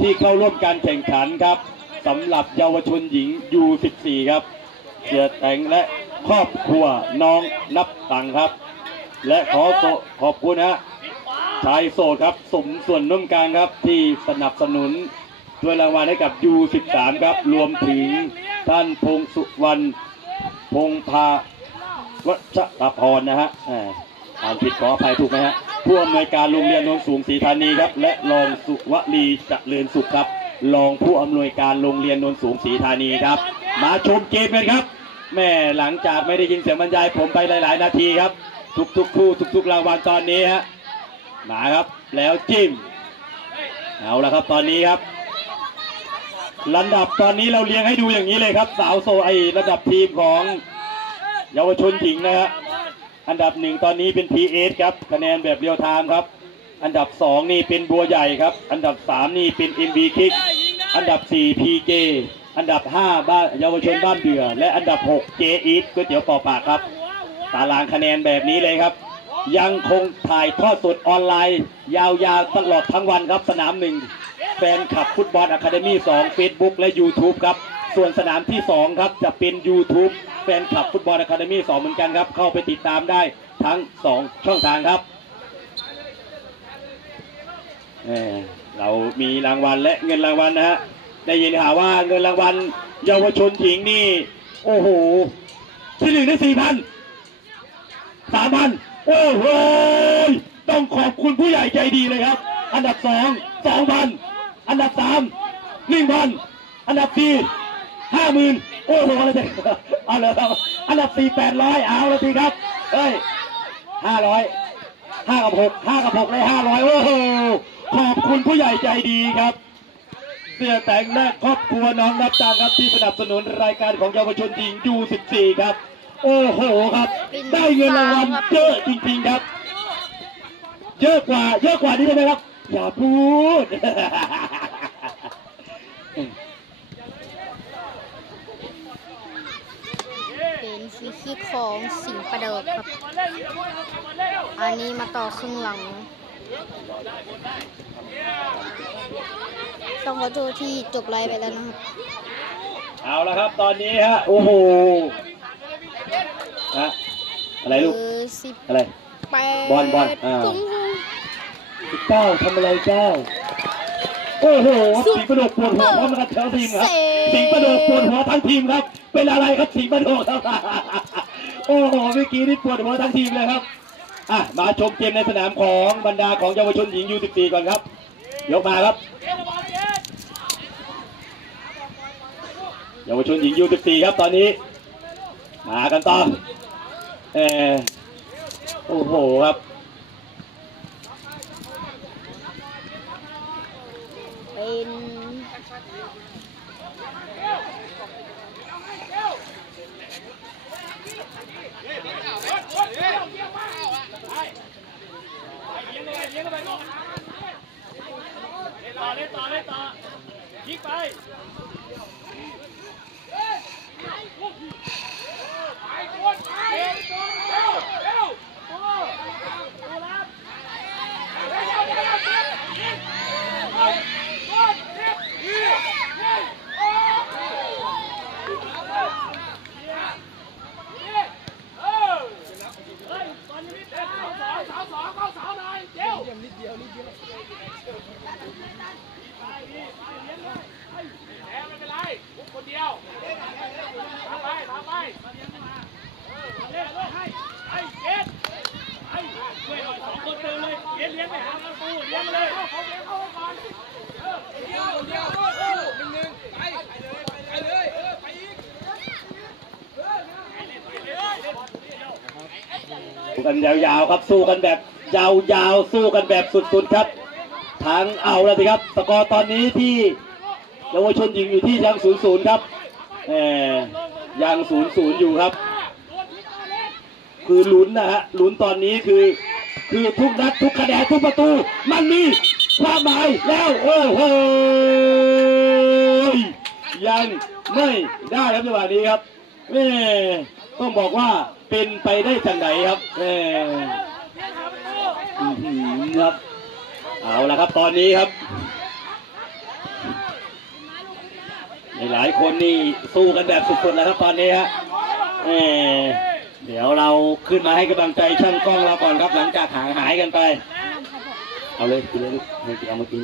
ที่เข้าร่วมการแข่งขันครับสำหรับเยาวชนหญิง U14 ครับเสียแต่งและครอบครัวน้องนับตังครับ และขอขอบคุณฮะชายโสดครับสมส่วนร่วมกลางครับที่สนับสนุนด้วยรางวัลให้กับ U13 ครับ รวมถึงท่านพงสุวรรณพงพาวัชรพรนะฮะอ่านผิดขออภัยถูกไหมฮะ ผู้อำนวยการโรงเรียนโนนสูงศรีธานีครับ และรองสุวลีเจริญสุขครับรองผู้อำนวยการโรงเรียนโนนสูงศรีธานีครับ มาชมเกมกันครับแม่หลังจากไม่ได้ยินเสียงบรรยายผมไปหลาย ๆ นาทีครับ ทุกๆคู่ทุกๆรางวัลตอนนี้ฮะมาครับแล้วจิ้มเอาละครับตอนนี้ครับลำดับตอนนี้เราเรียงให้ดูอย่างนี้เลยครับ สาวโซไอระดับทีมของเยาวชนหญิงนะฮะ อันดับหนึ่งตอนนี้เป็น P8 ครับคะแนนแบบเรียลไทม์ครับ อันดับสองนี่เป็นบัวใหญ่ครับ อันดับสามนี่เป็น MB Kick อันดับสี่ PK อันดับห้าบ้านเยาวชนบ้านเดือ และอันดับหก J Eat ก๋วยเตี๋ยวปอปากครับ ตารางคะแนนแบบนี้เลยครับ ยังคงถ่ายทอดสดออนไลน์ ยาวๆตลอดทั้งวันครับสนามหนึ่งแฟนคลับฟุตบอลอะคาเดมี่2 Facebook และ YouTube ครับ ส่วนสนามที่ 2 ครับจะเป็น YouTube แฟนคลับฟุตบอลอะคาเดมี่2เหมือนกันครับ เข้าไปติดตามได้ทั้ง 2 ช่องทางครับเอ่อเรามีรางวัลและเงินรางวัลนะฮะได้ยินข่าวว่าเงินรางวัลเยาวชนหญิงนี่ โอ้โห ที่หนึ่งได้สี่พันสามพันโอ้โห ต้องขอบคุณผู้ใหญ่ใจดีเลยครับ อันดับสองสองพันอันดับสามหนึ่งพันอันดับสี่ ห้าหมื่นโอ้โหอะไรเนี่ยเอาเลยครับอันดับสี่แปดร้อยเอาละทีครับเอ้ยห้าร้อยห้ากับหกห้ากับหกเลยห้าร้อยโอ้โหขอบคุณผู้ใหญ่ใจดีครับ เสียแต่งและครอบครัวน้องนับจางครับที่สนับสนุนรายการของเยาวชนหญิงยู14ครับ โอ้โหครับ ได้เงินรางวัลเยอะจริงๆครับ เยอะกว่า เยอะกว่านี้ได้ไหมครับ อย่าพูด เป็นฟรีคิกของสิงห์ประเดิมครับ อันนี้มาต่อครึ่งหลัง ต้องขอโทษที่จบไลฟ์ไปแล้วนะครับ เอาละครับตอนนี้ฮะ โอ้โหฮะอะไรลูก เออสิบอะไร แปดบอลบอลอ่าตุ้มเก้าทำอะไรเก้า โอ้โหสิงห์ประโดดปวดหัวพร้อมกันทั้งทีมครับสิงห์ประโดดปวดหัวทั้งทีมครับ เป็นอะไรครับสิงห์ประโดดครับ โอ้โหเมื่อกี้นี่ปวดหัวทั้งทีมเลยครับอะมาชมเกมในสนามของบรรดาของเยาวชนหญิงยู14ก่อนครับยกมาครับเยาวชนหญิงยู14ครับตอนนี้มากันต่อเออโอ้โหครับ เป็นต่อเล่นต่อเล่นต่อยิงไปแพ้ไม่เป็นไรบุกคนเดียวทำไปทำไปเล่นให้ให้เกตให้ช่วยหน่อยสองคนเติมเลยเลี้ยงเลี้ยงไปหาประตูเลี้ยงเลยเข้าเขาเลี้ยงเข้าก่อนเดียวเดียวหนึ่งหนึ่งไปไปเลยไปเลยเออไปอี กันยาวๆครับสู้กันแบบยาวๆสู้กันแบบสุดๆครับทางเอาแล้วสิครับสกอร์ตอนนี้ที่เยาวชนหญิงอยู่ที่ยังศูนย์ศูนย์ครับแหมยังศูนย์ศูนย์อยู่ครับ คือลุ้นนะฮะลุ้นตอนนี้คือคือทุกนัดทุกคะแนนทุกประตู มันมี ความหมายแล้วโอ้โหยังไม่ได้ครับจังหวะนี้ครับแม่ต้องบอกว่าเป็นไปได้จังไหนครับแม่อื้อครับเอาละครับตอนนี้ครับหลายคนนี่สู้กันแบบสุดๆแล้วครับตอนนี้ฮะเอ่อเดี๋ยวเราขึ้นมาให้กำลังใจช่างกล้องเราก่อนครับหลังจากห่างหายกันไป เอาเลยกินเลยลูกให้กินเอามากิน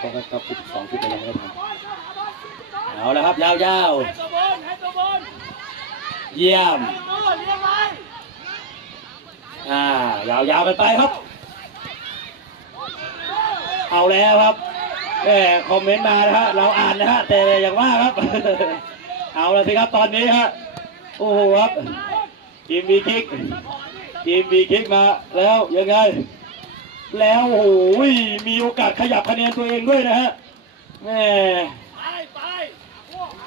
ก็ก็ปิดสองที่ไปยังไม่ได้ทำเอาละครับยาวให้ตัวบนให้ตัวบนๆเยี่ยมตัวเลี้ยงไว้อ่ายาวๆกันไปครับ เอาแล้วครับแหมคอมเมนต์มานะฮะเราอ่านนะฮะแต่อย่างว่าครับ เอาละสิครับตอนนี้ฮะโอ้โหครับทีมบีคิก ทีมบีคิกมาแล้วยังไง แล้วโอ้โหมีโอกาสขยับคะแนนตัวเองด้วยนะฮะแหมไปไป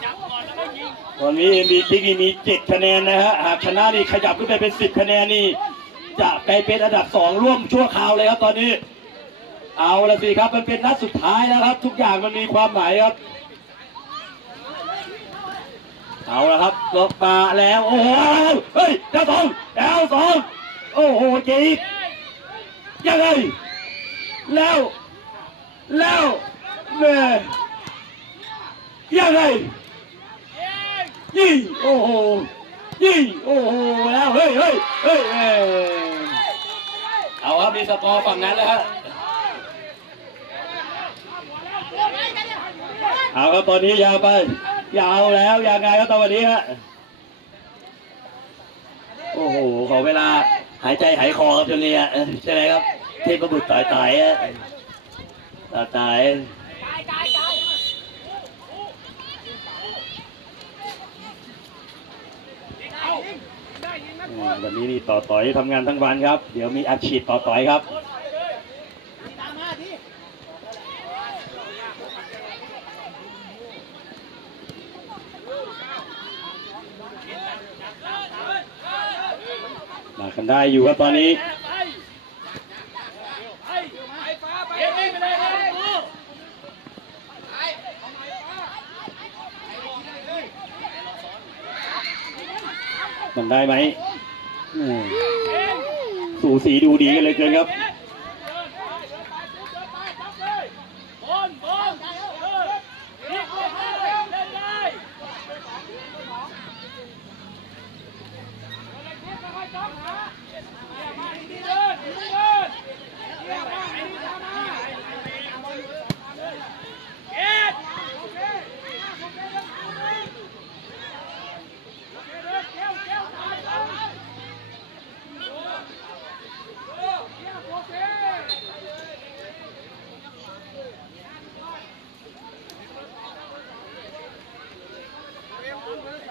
จับก่อนแล้วก็ยิงตอนนี้เอ็มบีคิกมีเจ็ดคะแนนนะฮะหากชนะนี่ขยับขึ้นไปเป็นสิบคะแนนนี่จะไปเป็นอันดับสองร่วมชั่วคราวเลยครับตอนนี้ เอาละสิครับมันเป็นนัดสุดท้ายแล้วครับ ทุกอย่างมันมีความหมายครับเอาละครับลบมาแล้ว โอ้โห เฮ้ยเจ้าสองเจ้าสอง โอ้โหเจีบยังไงแล้ว แล้วแม่ยังไงยิงโอ้โหยิงโอ้โหแล้วเฮ้ยเฮ้ยเฮ้ยเอ้ยเอาครับมีสกอร์ฝั่งนั้นแล้วฮะเอาครับตอนนี้ยาวไป ยาวแล้วยังไงครับตอนนี้ฮะโอ้โหขอเวลา หายใจหายคอครับจนนี้ใช่ไหมครับ เทพบุตรตายต่อยอะต่อยตายวันนี้นี่ต่อต่อยทำงานทั้งวันครับ เดี๋ยวมีอัดฉีดต่อต่อยครับ มา กันได้อยู่ครับตอนนี้มันได้ไหมสูสีดูดีกันเลยเกินครับอลบอลเออยิงเลยเล่นได้ค่อยๆจ้องหาเยี่ยมมากดีเดินดีเดินเยี่ยมมากดีตามมาเอ็ดโอเคโอเคเดินทางเลยโอเคเดินแก้วแก้วตายตายเยี่ยมโอเค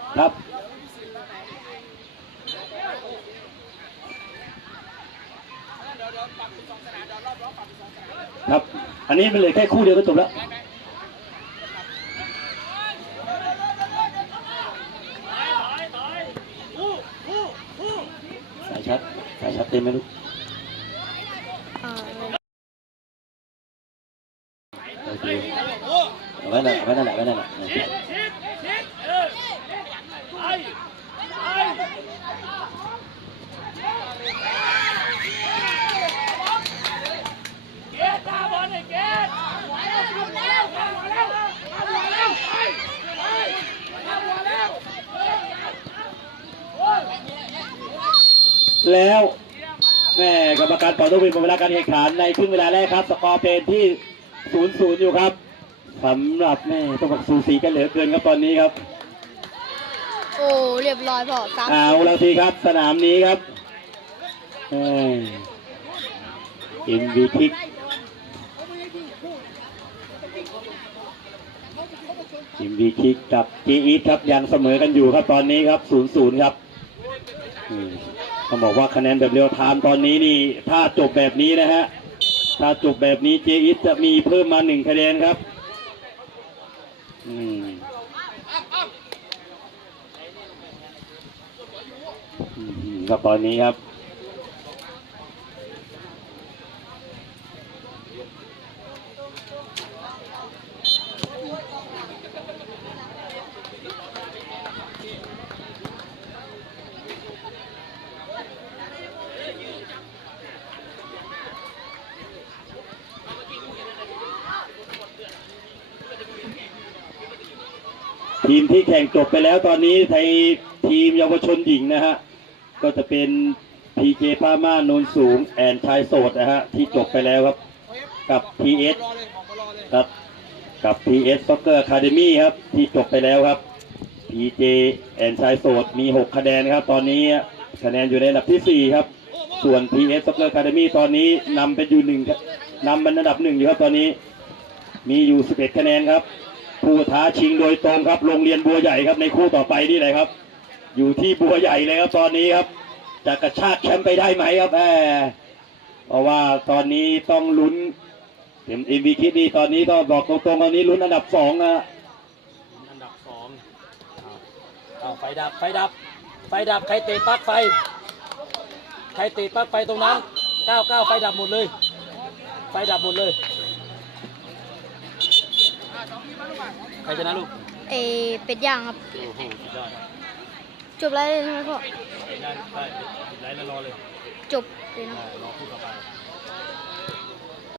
ค รับครับ อันนี้มันเหลือแค่คู่เดียวก็จบแล้วสายชัดสายชัดเต็มไหมลูก เอ่อ โอเคเอาไว้นั่นเอาไว้นั่นแหละเอาไว้นั่นแหละ ชิดชิดชิดเออไปไปเกตตาบอลไอ้เกตไหวแล้วทำแล้วทำแล้วทำแล้วไปไปทำแล้ว แล้วแม่กรรมการเป่าต้องเป็นเวลาการแข่งขันในครึ่งเวลาแรกครับ สกอร์เป็นที่ศูนย์ศูนย์อยู่ครับสำหรับแม่ต้องบอกสูสีกันเหลือเกินครับตอนนี้ครับโอ้เรียบร้อยพอสามเอาละสิครับสนามนี้ครับอินวีคิกอินวีคิกกับจีอีทครับยังเสมอกันอยู่ครับตอนนี้ครับศูนย์ศูนย์ครับอืม ต้องบอกว่าคะแนนแบบเรียวไทม์ตอนนี้นี่ถ้าจบแบบนี้นะฮะถ้าจบแบบนี้เจอิทจะมีเพิ่มมาหนึ่งคะแนนครับอืมอืมครับตอนนี้ครับ ทีมที่แข่งจบไปแล้วตอนนี้ไทยทีมเยาวชนหญิงนะฮะ ก็จะเป็นพีเจพาม่าโนนสูง แอนชายโสดนะฮะ ที่จบไปแล้วครับ กับ PS ครับกับ PS Soccer Academy ครับ ที่จบไปแล้วครับ PJ แอนชายโสดมี 6 คะแนนครับ ตอนนี้คะแนนอยู่ในอันดับทีสี่4 ครับ ส่วน PS Soccer Academy ตอนนี้นำเป็นอยู่หนึ่งนำเป็นอันดับหนึ่งอยู่ครับตอนนี้ มีอยู่ 11 คะแนนครับ ผู้ท้าชิงโดยตรงครับ โรงเรียนบัวใหญ่ครับในคู่ต่อไปนี่เลยครับ อยู่ที่บัวใหญ่เลยครับตอนนี้ครับจะกระชากแชมป์ไปได้ไหมครับแหมเพราะว่าตอนนี้ต้องลุ้นเห็นเอ็มวีคิดนี่ตอนนี้ก็บอกตรงๆตอนนี้ลุ้นอันดับสองนะอันดับสองเอาไฟดับไฟดับ ไฟดับใครเตะปลั๊กไฟใครเตะปลั๊กไฟตรงนั้นก้าวก้าวไฟดับหมดเลย ไฟดับหมดเลย ใครชนะลูกเอเป็ดย่างครับ โอ้โหสุดยอดจบแล้วใช่ไหมพ่อ ได้ได้ได้แล้วรอเลยจบเลยนะได้รอคู่ต่อไป